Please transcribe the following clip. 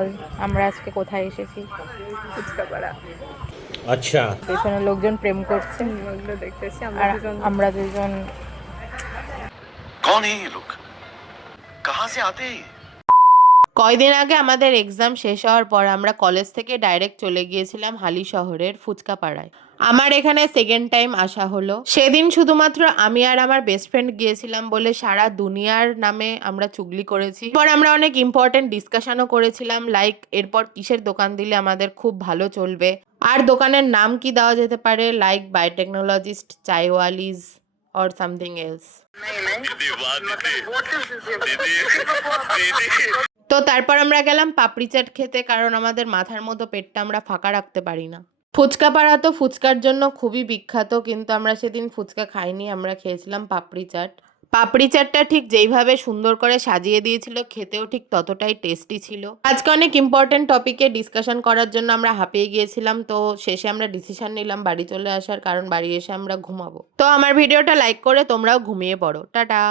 বল আমরা আজকে কোথায় এসেছি? ফুচকাপাড়া। अच्छा। পেছনে লোকজন প্রেম করছে ওগুলো দেখতে এসেছি আর আমরা দুজন कौन है ये लोग, कहाँ से आते हैं ये? কয়দিন আগে আমাদের এক্সাম শেষ হওয়ার পর আমরা কলেজ থেকে ডাইরেক্ট চলে গিয়েছিলাম হালি শহরের ফুচকাপাড়ায়। আমার এখানে সেকেন্ড টাইম আসা হলো। সেদিন শুধুমাত্র আমি আর আমার বেস্ট ফ্রেন্ড গিয়েছিলাম বলে সারা দুনিয়ার নামে আমরা চুগলি করেছি। পর আমরা অনেক ইম্পর্টেন্ট ডিসকাশনও করেছিলাম, লাইক এরপর কিসের দোকান দিলে আমাদের খুব ভালো চলবে আর দোকানের নাম কি দেওয়া যেতে পারে, like biotechnologist, chaiwalis or something else. তো তারপর আমরা গেলাম পাপড়ি চাট খেতে, কারণ আমাদের মাথার মতো পেটটা আমরা ফাঁকা রাখতে পারি না। ফুচকাপাড়া তো ফুচকার জন্য খুবই বিখ্যাত, কিন্তু আমরা সেদিন ফুচকা খাইনি, আমরা খেয়েছিলাম পাপড়ি চাট। পাপড়ি চাটটা ঠিক যেইভাবে সুন্দর করে সাজিয়ে দিয়েছিল খেতেও ঠিক ততটাই টেস্টি ছিল। আজকে অনেক ইম্পর্টেন্ট টপিকে ডিসকাশন করার জন্য আমরা হাঁপিয়ে গিয়েছিলাম, তো শেষে আমরা ডিসিশন নিলাম বাড়ি চলে আসার, কারণ বাড়ি এসে আমরা ঘুমাবো। তো আমার ভিডিওটা লাইক করে তোমরাও ঘুমিয়ে পড়ো। টাটা।